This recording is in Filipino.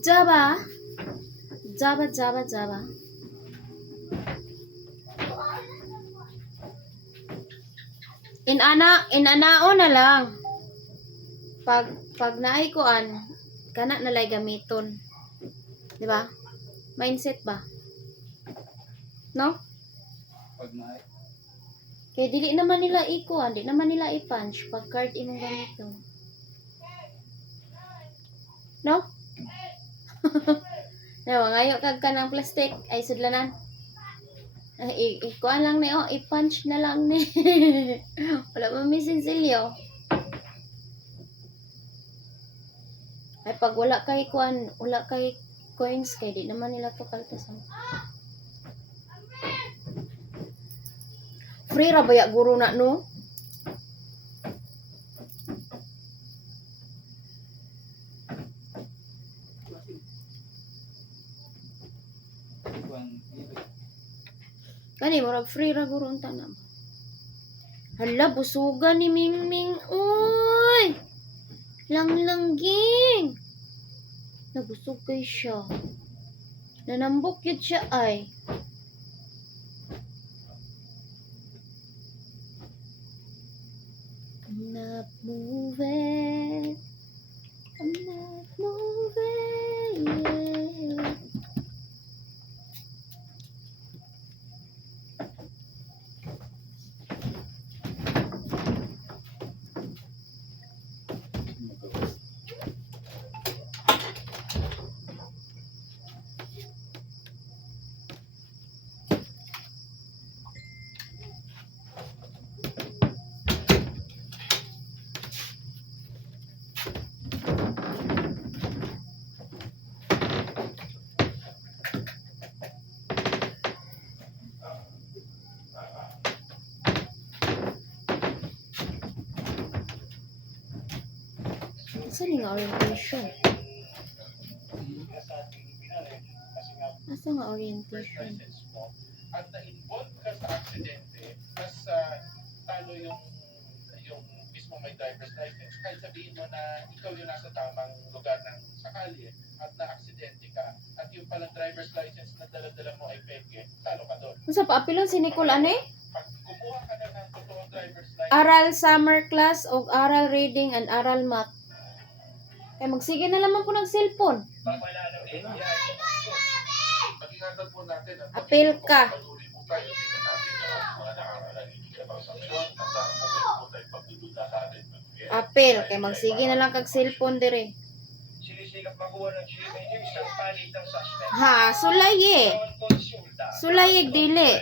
Java. Java, Java, Java. Inanao na lang. Pag naay kuan, kana nalay gamiton. Di ba? Mindset ba? No? Pag naay. Kaya dili naman nila ikuan, di naman nila i-punch pag card imong ganito. No? No, ngayo kag kanang plastic ay sudlanan. Ikuan lang ni i-punch na lang ni. Wala pa may sinsilyo. Ay pag wala kay kuan, wala kay coins kay di naman nila to kaltasan. Free ra baya guro na no? Kani murag free ra guro unta na. Hala busugan ni Mingming. Uy! Langlangging. Nabusog kay siya. Nanambok yun siya ay. I'm not moving. I'm not moving. Yeah. Asa nga orientation? Asa nga orientation? At na-involve ka sa aksidente, mas talo yung mismo may driver's license. Kahit sabihin mo na ikaw yung nasa tamang lugar ng sakali at na-aksidente ka at yung palang driver's license na dala-dala mo ay peke, talo ka doon. Unsa pa apilon si Nicole ane? Pag kumuha ka na ng totoong driver's license, Aral summer class o aral reading and aral math. Kay magsige na lamang po ng cellphone. pag-ingatan po natin at Apil ka. patuloy po tayo tingnan natin ang mga nakakalaginig na mga sanksyon at saan po tayo pagdududa sa atin. Apil kay magsige na lang kag cellphone dire. Sinisikap makuha ng GMA News ang palit ng suspect. Ha, sulaye. Sulayeg dili.